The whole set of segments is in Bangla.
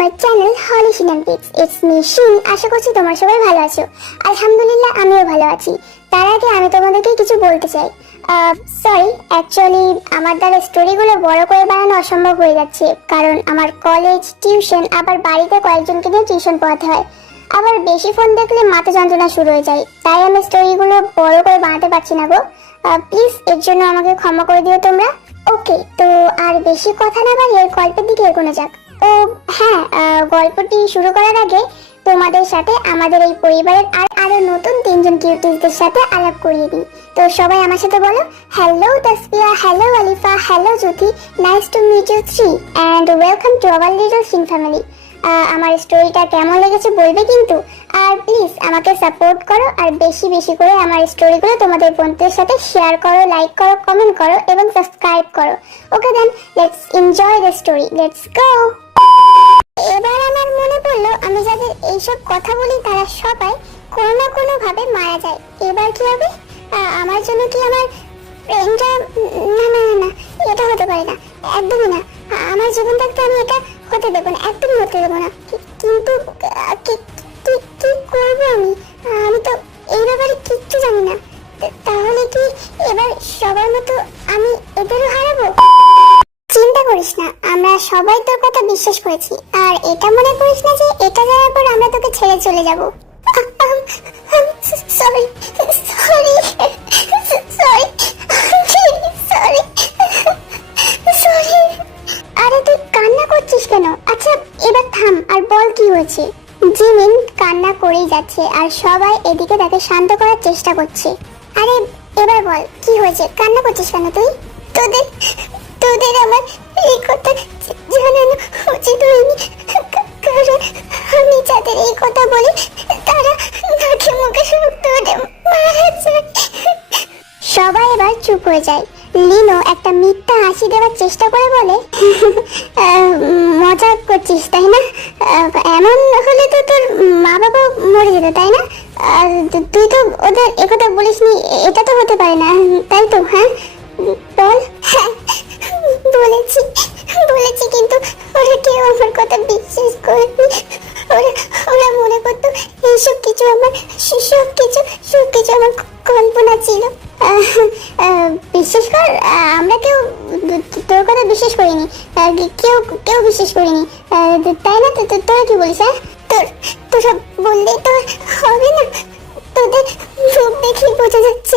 My channel holy Shinan pics. It's me Shin. আশা করছি তোমরা সবাই ভালো আছো। আলহামদুলিল্লাহ আমিও ভালো আছি। তার আগে আমি তোমাদেরকে কিছু বলতে চাই। সরি, অ্যাকচুয়ালি আমার দ্বারা স্টোরিগুলো বড় করে বানানো অসম্ভব হয়ে যাচ্ছে, কারণ আমার কলেজ, টিউশন, আবার বাড়িতে কয়েকজনকে দিয়ে টিউশন পড়াতে হয়। আবার বেশি ফোন দেখলে মাথা যন্ত্রণা শুরু হয়ে যায়, তাই আমি স্টোরিগুলো বড় করে বানাতে পারছি না গো। প্লিজ এর জন্য আমাকে ক্ষমা করে দিও তোমরা। ওকে, তো আর বেশি কথা না বাড়িয়ে গল্পের দিকে এগোনো যাক। ও হ্যাঁ, গল্পটি শুরু করার আগে তোমাদের সাথে আমাদের এই পরিবারের আরো নতুন তিনজন কিউটিসদের সাথে আলাপ করিয়ে দিই। তো সবাই আমার সাথে বলো, hello Tasfiya, hello Alifa, hello Jyoti, nice to meet you three and welcome to our little shin family. আমার স্টোরিটা কেমন লেগেছে বলবে কিন্তু, আর প্লিজ আমাকে সাপোর্ট করো আর বেশি বেশি করে আমার স্টোরিগুলো তোমাদের বন্ধুদের সাথে শেয়ার করো, লাইক করো, কমেন্ট করো এবং সাবস্ক্রাইব করো। Okay then, let's enjoy the story, let's go. এবার আমার মনে পড়লো আমি যাদের এইসব কথা বলি তারা সবাই কোনো না কোনো ভাবে মারা যায়। এবার কি হবে? আমার জন্য কি আমার ফ্রেন্ডরা? না না না না, এটা হতে পারে না, একদমই না। আমার জীবন থাকতে আমি এটা হতে দেবো না, একদমই হতে দেবো না। কিন্তু কি করবো আমি? আমি তো এই ব্যাপারে কিচ্ছু জানি না। তাহলে কি এবার সবার মতো আমি এদেরও হারাবো? চিন্তা করিস না, আমরা সবাই তোর কথা বিশ্বাস করেছি। আর এটা মনে করিস না যে এটা জানার পর আমরা তোকে ছেড়ে চলে যাব। Sorry sorry sorry sorry sorry. আরে তুই কান্না করছিস কেন? আচ্ছা এবার থাম আর বল কি হয়েছে। জিমিন কান্না করেই যাচ্ছে আর সবাই এদিকে তাকে শান্ত করার চেষ্টা করছে। আরে এবার বল কি হয়েছে, কান্না করছিস কেন তুই? তোদের তোদের আমার এই কথা জানানো উচিত হয়নি, কারণ আমি যাদের এই কথা বলি তারা নাকে মুখে ধরে মারা যায়। সবাই এবার চুপ হয়ে যায়। লিনো একটা মিথ্যা হাসি দেওয়ার চেষ্টা করে বলে, মজা করছিস তাই না? এমন হলে তো তোর মা বাবা মরে যেত তাই না? তুই তো ওদের একথা বলিসনি, এটা তো হতে পারে না তাই তো? হ্যাঁ বল। হ্যাঁ বলেছি বলেছি, কিন্তু ওরা কেউ আমার কথা বিশ্বাস করেনি। ওরা মনে করতো এইসব কিছু আমার সব কিছু আমার কল্পনা ছিল। বিশ্বাস কর, আমরা কেউ তোর কথা বিশ্বাস করিনি, কেউ বিশ্বাস করিনি, তাই না? তোরা কি বলিস? হ্যাঁ তোরা বললে তো হবে না, তোদের মুখ দেখে বোঝা যাচ্ছে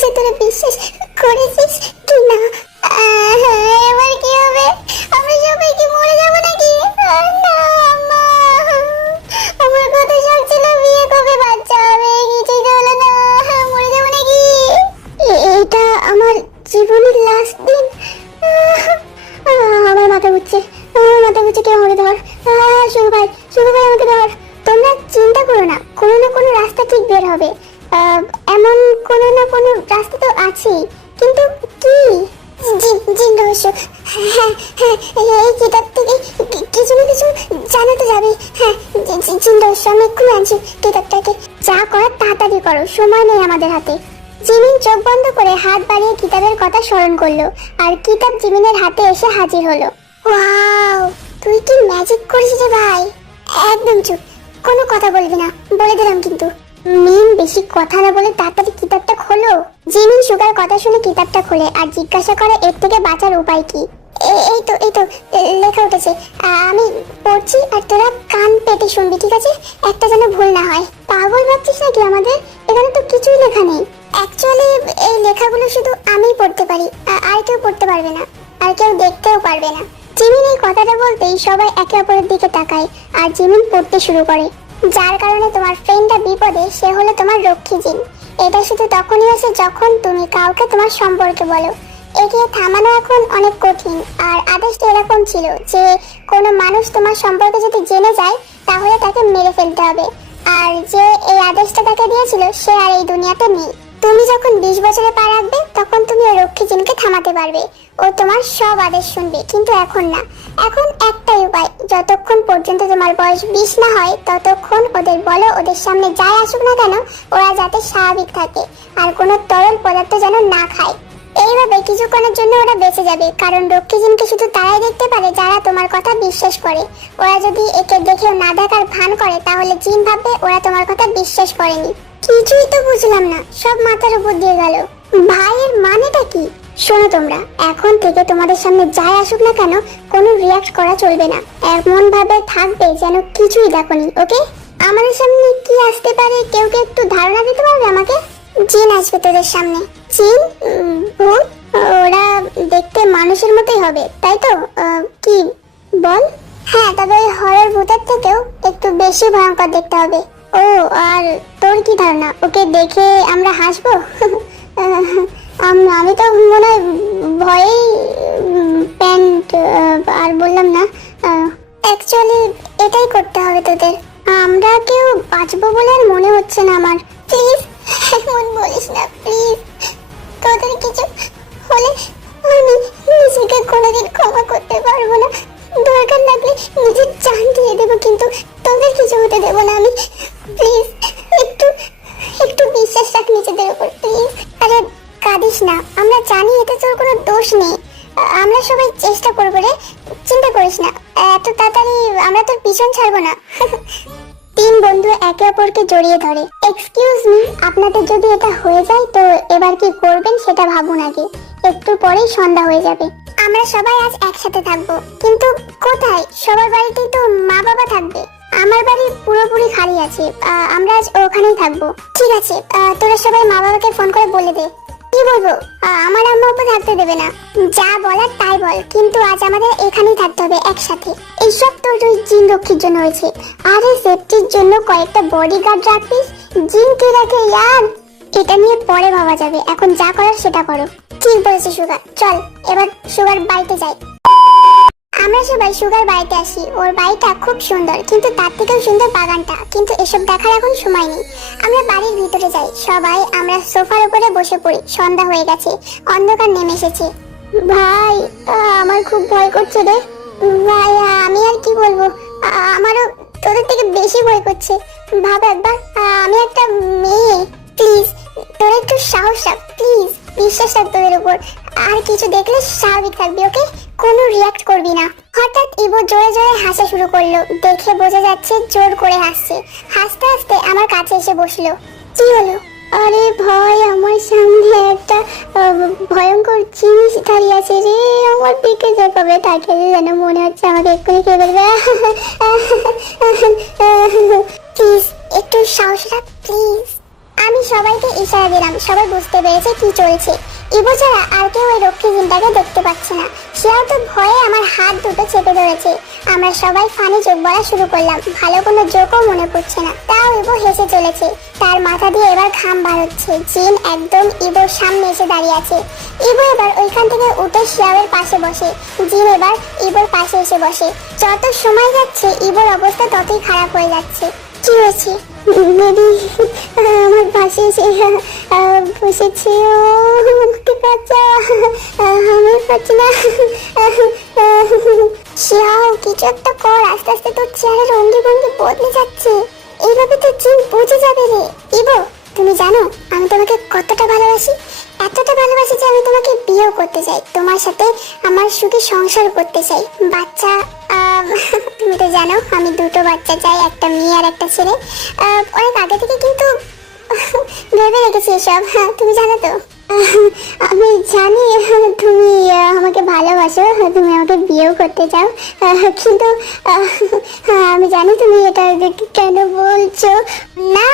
যে তোরা বিশ্বাস করেছিস কি না। এবার কি হবে? আমরা সবাই কি মরে যাবো নাকি? না মা, আমার কথা সব ছিল বিয়ে কবে বাচ্চা হবে, কিছুই তো হলো না, মরে যাবো নাকি? এটা আমার জীবনের লাস্ট দিন। আমার মাথা ঘুরছে, কেউ আমাকে ধর। শুরু ভাই আমাকে ধর। তোমরা চিন্তা করো না, কোনো না কোনো রাস্তা ঠিক বের হবে। এমন কোনো না কোনো রাস্তা তো আছেই, কিন্তু কি? জিন রহস্য। হ্যাঁ এই কিতাব থেকে কিছু না কিছু জানা তো যাবে। হ্যাঁ জিন রহস্য, আমি এক্ষুনি আনছি কিতাবটাকে। যা করার তাড়াতাড়ি করো, সময় নেই আমাদের হাতে। জিমিন চোখ বন্ধ করে হাত বাড়িয়ে কিতাবের কথা স্মরণ করলো, আর কিতাব জিমিনের হাতে এসে হাজির হলো। ওয়াও, তুই কি ম্যাজিক করেছিস রে ভাই! একদম চুপ, কোনো কথা বলবি না, বলে দিলাম কিন্তু। মিম বেশি কথা না বলে তাড়াতাড়ি কিতাবটা খোলো। জিমিন সুগার কথা শুনে কিতাবটা খোলে আর জিজ্ঞাসা করে এর থেকে বাঁচার উপায় কি। এই তো লেখা উঠেছে, আমি পড়ছি আর তোরা কান পেতে শুনবি, ঠিক আছে? একটা যেন ভুল না হয়। পাগল ভাবছিস নাকি আমাদের? এখানে তো কিছুই লেখা নেই। অ্যাকচুয়ালি এই লেখাগুলো শুধু আমিই পড়তে পারি, আর কেউ পড়তে পারবে না, আর কেউ দেখতেও পারবে না। জিমিন এই কথাটা বলতেই সবাই একে অপরের দিকে তাকায় আর জিমিন পড়তে শুরু করে। যার কারণে তোমার ফ্রেন্ডটা বিপদে, সে হলো তোমার রক্ষী জিন। এটা শুধু তখনই আসে যখন তুমি কাউকে তোমার সম্পর্কে বলো। একে থামানো এখন অনেক কঠিন, আর আদেশটা এরকম ছিল যে কোনো মানুষ তোমার সম্পর্কে যদি জেনে যায় তাহলে তাকে মেরে ফেলতে হবে। আর যে এই আদেশটা তাকে দিয়েছিল সে আর এই দুনিয়াতে নেই। তুমি যখন 20 বছরে পা রাখবে তখন তুমি ওই রক্ষী জিনকে থামাতে পারবে, ও তোমার সব আদেশ শুনবে। কিন্তু এখন না, এখন একটাই উপায়, যতক্ষণ পর্যন্ত তোমার বয়স 20 না হয় ততক্ষণ ওদের বলো ওদের সামনে যাই আসুক না কেন ওরা যাতে স্বাভাবিক থাকে আর কোনো তরল পদার্থ যেন না খায়। এইভাবে কিছুক্ষণের জন্য ওরা বেঁচে যাবে, কারণ রক্ষীজিনকে শুধু তারাই দেখতে পারে যারা তোমার কথা বিশ্বাস করে। ওরা যদি একে দেখেও না দেখার ভান করে তাহলে জিন ভাববে ওরা তোমার কথা বিশ্বাস করেনি। কিছুই তো বুঝলাম না, সব মাথার উপর দিয়ে গেল। ভাইয়ের মানেটা কি? শোনো তোমরা, এখন থেকে তোমাদের সামনে যাই আসুক না কেন কোনো রিয়াক্ট করা চলবে না। এমন ভাবে থাকবে যেন কিছুই দেখোনি, ওকে? আমাদের সামনে কি আসতে পারে কেউ কি একটু ধারণা দিতে পারবে আমাকে? জিন আসবে তোদের সামনে। জিন? ভূত? ওরা দেখতে মানুষের মতোই হবে তাই তো? কি বল? হ্যাঁ, তবে ওই হরর ভূতের থেকেও একটু বেশি ভয়ঙ্কর দেখতে হবে। ও, আর তোর কি ধারণা, ওকে দেখে আমরা হাসবো? আমি তো মনে হয় ভয়েই প্যান্ট আর বললাম না। অ্যাকচুয়ালি এটাই করতে হবে তোদের। আমরা কেউ বাঁচবো বলে আর মনে হচ্ছে না আমার। প্লিজ এমন বলিস না, প্লিজ। তোদের কিছু হলে আমি নিজেকে কোনোদিন ক্ষমা করতে পারবো না। দরকার লাগলে নিজের জান দিয়ে দেবো, কিন্তু তোদের কিছু হতে দেবো না আমি। প্লিজ একটু একটু বিশ্বাস রাখ নিজেদের উপর, প্লিজ। আরে কাঁদিস না, আমরা জানি এতে তোর কোনো দোষ নেই। আমরা সবাই চেষ্টা করবো রে, চিন্তা করিস না। এত তাড়াতাড়ি আমরা তোর পিছন ছাড়বো না। তিন বন্ধু একে অপরকে জড়িয়ে ধরে। এক্সকিউজ মি, আপনাদের যদি এটা হয়ে যায় তো এবার কি করবেন সেটা ভাবুন আগে। একটু পরেই সন্ধ্যা হয়ে যাবে। আমরা সবাই আজ একসাথে থাকবো, কিন্তু কোথায়? সবার বাড়িতেই তো মা বাবা থাকবে। আমার বাড়ি পুরোপুরি খালি আছে, আমরা আজ ওখানেই থাকবো। ঠিক আছে, তোরা সবাই মা বাবাকে ফোন করে বলে দে। কি বলবো? আমার আম্মা আপা থাকতে দেবে না। যা বলার তাই বল, কিন্তু আজ আমাদের এখানেই থাকতে হবে একসাথে। এইসব তোর ওই জিন রক্ষীর জন্য হয়েছে। আরে সেফটির জন্য কয়েকটা বডিগার্ড রাখিস। জিন কে রাখে ইয়ার? এটা নিয়ে পরে ভাবা যাবে, এখন যা করার সেটা করো। ঠিক বলেছে সুগার, চল এবার সুগার বাড়িতে যাই। আমরা সবাই সুগার বাড়িতে আসি। ওর বাড়িটা খুব সুন্দর, কিন্তু তার থেকেও সুন্দর বাগানটা। কিন্তু এসব দেখার এখন সময় নেই। আমরা বাড়ির ভিতরে যাই সবাই। আমরা সোফার উপরে বসে পড়ি। সন্ধ্যা হয়ে গেছে, অন্ধকার নেমে এসেছে। ভাই, আমার খুব ভয় করছে রে ভাই। আমি আর কি বলবো, আমারও তোদের থেকে বেশি ভয় করছে। ভাব একবার, আমি একটা মেয়ে। প্লিজ তোর একটু সাহস রাখ, প্লিজ বিশ্বাস রাখ তোদের উপর। আর কিছু দেখলে স্বাভাবিক থাকবি, ওকে? কোনো রিয়াক্ট করবি না। হঠাৎ ইবো জোরে জোরে হাসা শুরু করলো। দেখে বোঝা যাচ্ছে জোর করে হাসছে। হাসতে হাসতে আমার কাছে এসে বসলো। কি হলো? আরে ভয়, আমার সামনে একটা ভয়ঙ্কর জিনিস দাঁড়িয়ে আছে রে। আমার দিকে যেভাবে তাকিয়ে যেন মনে হচ্ছে আমাকে এক্ষুনি খেয়ে ফেলবে। প্লিজ একটু সাহস রাখ, প্লিজ। আমি সবাইকে ইশারা দিলাম। সবাই বুঝতে পেরেছে কি চলছে। ইবো ছাড়া আর কেউ ওই রক্ষী জিনটাকে দেখতে পাচ্ছে না। সেও তো ভয়ে আমার হাত দুটো চেপে ধরেছে। আমরা সবাই ফানি যোগ বলা শুরু করলাম। ভালো কোনো জোকও মনে পড়ছে না, তাও ইবো হেসে চলেছে। তার মাথা দিয়ে এবার ঘাম বার হচ্ছে। জিন একদম ইবোর সামনে এসে দাঁড়িয়ে আছে। ইবো এবার ওইখান থেকে উঠে শিয়াওয়ের পাশে বসে। জিন এবার ইবোর পাশে এসে বসে। যত সময় যাচ্ছে ইবোর অবস্থা ততই খারাপ হয়ে যাচ্ছে। কি হয়েছে? বেবি আমার পাশে এসে বসেছে। আমাকে বাঁচাও, আমি পাচ্ছি না। শিয়াও কিছু একটা কর, আস্তে আস্তে তোর চেহারার অঙ্গি ভঙ্গি বদলে যাচ্ছে। এইভাবে তো জিন বুঝে যাবে রে। ইবো, তুমি জানো আমি তোমাকে কতটা ভালোবাসি? এতটা ভালোবাসি যে আমি তোমাকে বিয়েও করতে চাই। তোমার সাথে আমার সুখী সংসার করতে চাই। বাচ্চা, তুমি তো জানো আমি দুটো বাচ্চা চাই, একটা মেয়ে আর একটা ছেলে। অনেক আগে থেকে কিন্তু ভেবে রেখেছি এসব। তুমি জানো তো? আমি জানি তুমি আমাকে ভালোবাসো, তুমি আমাকে বিয়েও করতে চাও, কিন্তু আমি জানি তুমি এটা কেন বলছো। না,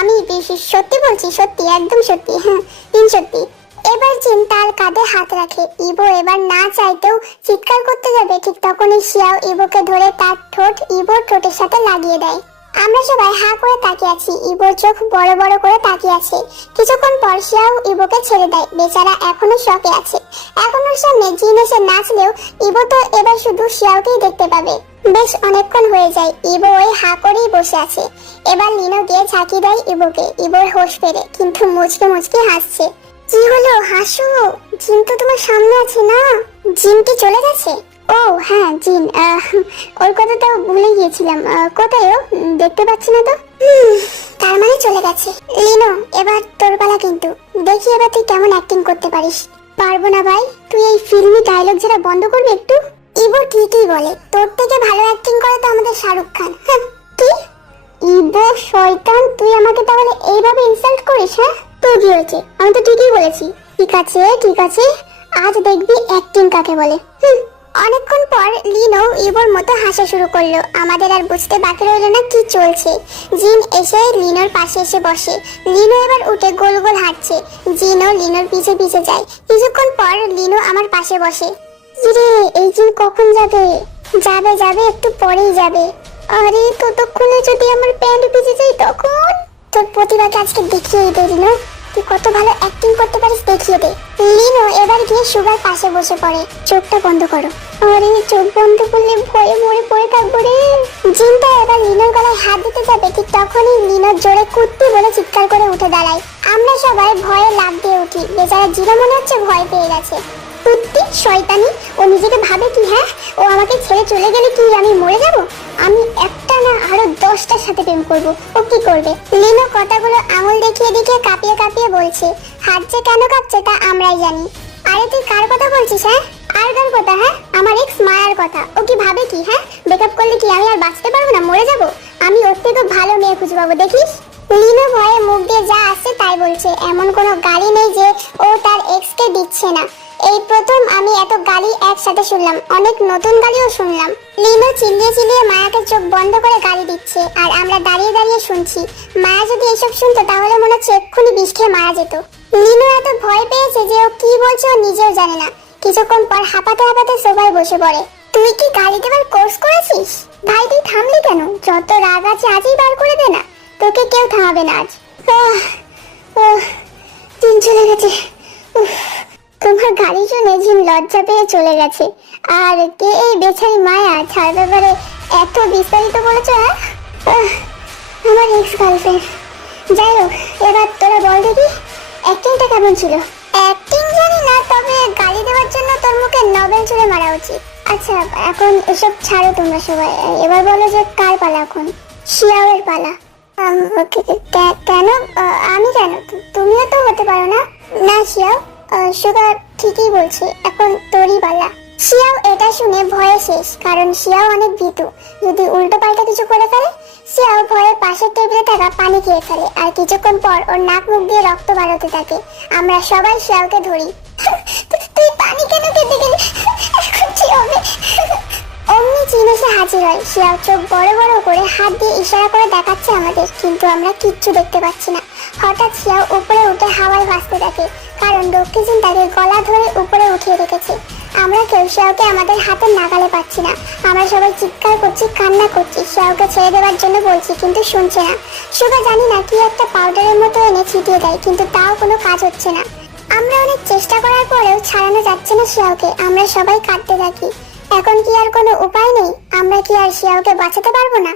আমি সত্যি বলছি, সত্যি, একদম সত্যি। হ্যাঁ, সত্যি। এবার জিন তার কাঁধে হাত রাখে। ইবো এবার না চাইতেও চিৎকার করতে যাবে, ঠিক তখনই শিয়াও ইবোকে ধরে তার ঠোঁট ইবোর ঠোঁটের সাথে লাগিয়ে দেয়। আমরা সবাই হা করে তাকিয়ে আছি। ইবোর চোখ বড় বড় করে তাকিয়ে আছে। কিছুক্ষণ পর শিয়াও ইবোকে ছেড়ে দেয়। বেচারা এখনো শকে আছে। এখন ওর সামনে জিন এসে নাচলেও ইবো তো এবার শুধু শিয়াওকেই দেখতে পাবে। বেশ অনেকক্ষণ হয়ে যায়। ইবো ওই হা করেই বসে আছে। এবার লিনো গিয়ে ঝাঁকি দেয় ইবোকে। ইবোর হোশ ফেরে, কিন্তু মুচকে মুচকে হাসছে। কি হলো, হাসো? জিন তো তোমার সামনে আছে না। জিন কি চলে গেছে? ও হ্যাঁ, জিন, ওর কথা তো ভুলে গিয়েছিলাম। কোথায় ও? দেখতে পাচ্ছি না তো। তার মানে চলে গেছে। লিনো, এবার তোর পালা, কিন্তু দেখি এবার তুই কেমন অ্যাক্টিং করতে পারিস। পারবো না ভাই, তুই এই ফিল্মি ডায়লগ ছাড়া বন্ধ করবি একটু। ইবো ঠিকই বলে, তোর থেকে ভালো অ্যাক্টিং করে তো আমাদের শাহরুখ খান। হ্যাঁ, কি ইবো শয়তান, তুই আমাকে তাহলে এইভাবে ইনসাল্ট করিস? হ্যাঁ, তুই কি হয়েছে? আমি তো ঠিকই বলেছি। ঠিক আছে ঠিক আছে, আজ দেখবি অ্যাক্টিং কাকে বলে। অনেকক্ষণ পর লিনো ইবোর মতো হাসা শুরু করলো। আমাদের আর বুঝতে বাকি রইল না কি চলছে। জিন এসে লিনোর পাশে এসে বসে। লিনো এবার উঠে গোল গোল হাঁটছে। জিনও লিনোর পিছে পিছে যায়। কিছুক্ষণ পর লিনো আমার পাশে বসে। রে, এই জিন কখন যাবে? যাবে যাবে, একটু পরেই যাবে। আরে ততক্ষণে যদি আমার প্যান্ট ভিজে যায় তখন? তোর প্রতিভাকে আজকে দেখিয়ে দে লিনো, তুই কত ভালো অ্যাক্টিং করতে পারিস, দেখিয়ে দে। লিনো এবার গিয়ে সুগার পাশে বসে পড়ে। চোখটা বন্ধ করো। আরে চোখ বন্ধ করলে ভয়ে মরে পড়ে থাকবো রে। জিনটা এবার লিনোর গলায় হাত দিতে যাবে, ঠিক তখনই লিনোর জোরে কুত্তি বলে চিৎকার করে উঠে দাঁড়ায়। আমরা সবাই ভয়ে লাফ দিয়ে উঠি। বেচারা জিরো মনে হচ্ছে ভয় পেয়ে গেছে। কুত্তি শয়তানি, ও নিজেকে ভাবে কি? হ্যাঁ, ও আমাকে ছেড়ে চলে গেলে কি আমি মরে যাব? আমি একটা না আরো 10টার সাথে প্রেম করব। ও কি করবে? লিনো কথাগুলো আঙুল দেখিয়ে দেখিয়ে কাঁপিয়ে কাঁপিয়ে বলছে। হাত যে কেন কাঁপছে তা আমরাই জানি। আরে তুই কার কথা বলছিস? হ্যাঁ, আর কার কথা? হ্যাঁ, আমার এক্স মায়ার কথা। ও কি ভাবে কি? হ্যাঁ, ব্রেকআপ করলে কি আমি আর বাঁচতে পারবো না, মরে যাব? আমি ওর থেকে ভালো মেয়ে খুঁজে পাবো, দেখিস। লিনো ভয়ে মুখ দিয়ে যা আসছে তাই বলছে। এমন কোনো গালি নেই যে ও তার এক্সকে দিচ্ছে না। এই প্রথম আমি এত গালি একসাথে শুনলাম, অনেক নতুন গালিও শুনলাম। লিনো চিল্লিয়ে চিল্লিয়ে মায়াকে চোখ বন্ধ করে গালি দিচ্ছে, আর আমরা দাঁড়িয়ে দাঁড়িয়ে শুনছি। মায়া যদি এসব শুনতো তাহলে মনে হচ্ছে এক্ষুনি বিষ খেয়ে মারা যেত। লিনো এত ভয় পেয়েছে যে ও কি বলছে ও নিজেও জানে না। কিছুক্ষণ পর হাঁপাতে হাঁপাতে সোফায় বসে পড়ে। তুই কি গালি দেবার কোর্স করেছিস? ভাই তুই থামলি কেন? যত রাগ আছে আজই বার করে দে না, তোকে কেউ থামাবে না আজ। দিন চলে গেছে। তোমার গাড়ি শুনে জিন লজ্জা পেয়ে চলে গেছে। আর কে এই বেচারি মায়া, ছাড় ব্যাপারে এত বিস্তারিত বলেছো? হ্যাঁ, আমার এক্স গার্লফ্রেন্ড। যাই হোক, এবার তোরা বল দেখি অ্যাক্টিংটা কেমন ছিল? অ্যাক্টিং জানি না, তবে গালি দেওয়ার জন্য তোর মুখে নোবেল ছুঁড়ে মারা উচিত। আচ্ছা, এখন এসব ছাড়ো তোমরা সবাই। এবার বলো যে কার পালা এখন? শিয়াওয়ের পালা। কেন? আমি কেন? তুমিও তো হতে পারো না। না শিয়াও, সুগার ঠিকই বলছে, এখন তোরই পালা। শিয়াও এটা শুনে ভয়ে শেষ, কারণ শিয়াও অনেক ভীতু। যদি উল্টো পাল্টা কিছু করে ফেলে। শিয়াও ভয়ে পাশের টেবিলে থাকা পানি খেয়ে ফেলে, আর কিছুক্ষণ পর ওর নাক মুখ দিয়ে রক্ত বেরোতে থাকে। আমরা সবাই শিয়াওকে ধরি। তুই পানি কেন খেতে গেলি? এখন কি হবে? অমনি চিন এসে হাজির হয়। শিয়াও চোখ বড় বড় করে হাত দিয়ে ইশারা করে দেখাচ্ছে আমাদের, কিন্তু আমরা কিচ্ছু দেখতে পাচ্ছি না। হঠাৎ শিয়াও উপরে উঠে হাওয়ায় ভাসতে থাকে, কারণ রক্ষী জিন তাকে গলা ধরে উপরে উঠিয়ে রেখেছে। আমরা কেউ শিয়াওকে আমাদের হাতের নাগালে পাচ্ছি না। আমরা সবাই চিৎকার করছি, কান্না করছি, শিয়াওকে ছেড়ে দেওয়ার জন্য বলছি, কিন্তু শুনছে না। সুগা জানি না কি একটা পাউডারের মতো এনে ছিটিয়ে দেয়, কিন্তু তাও কোনো কাজ হচ্ছে না। আমরা অনেক চেষ্টা করার পরেও ছাড়ানো যাচ্ছে না শিয়াওকে। আমরা সবাই কাঁদতে থাকি। এখন কি আর কোনো উপায় নেই? আমরা কি আর শিয়াওকে বাঁচাতে পারবো না?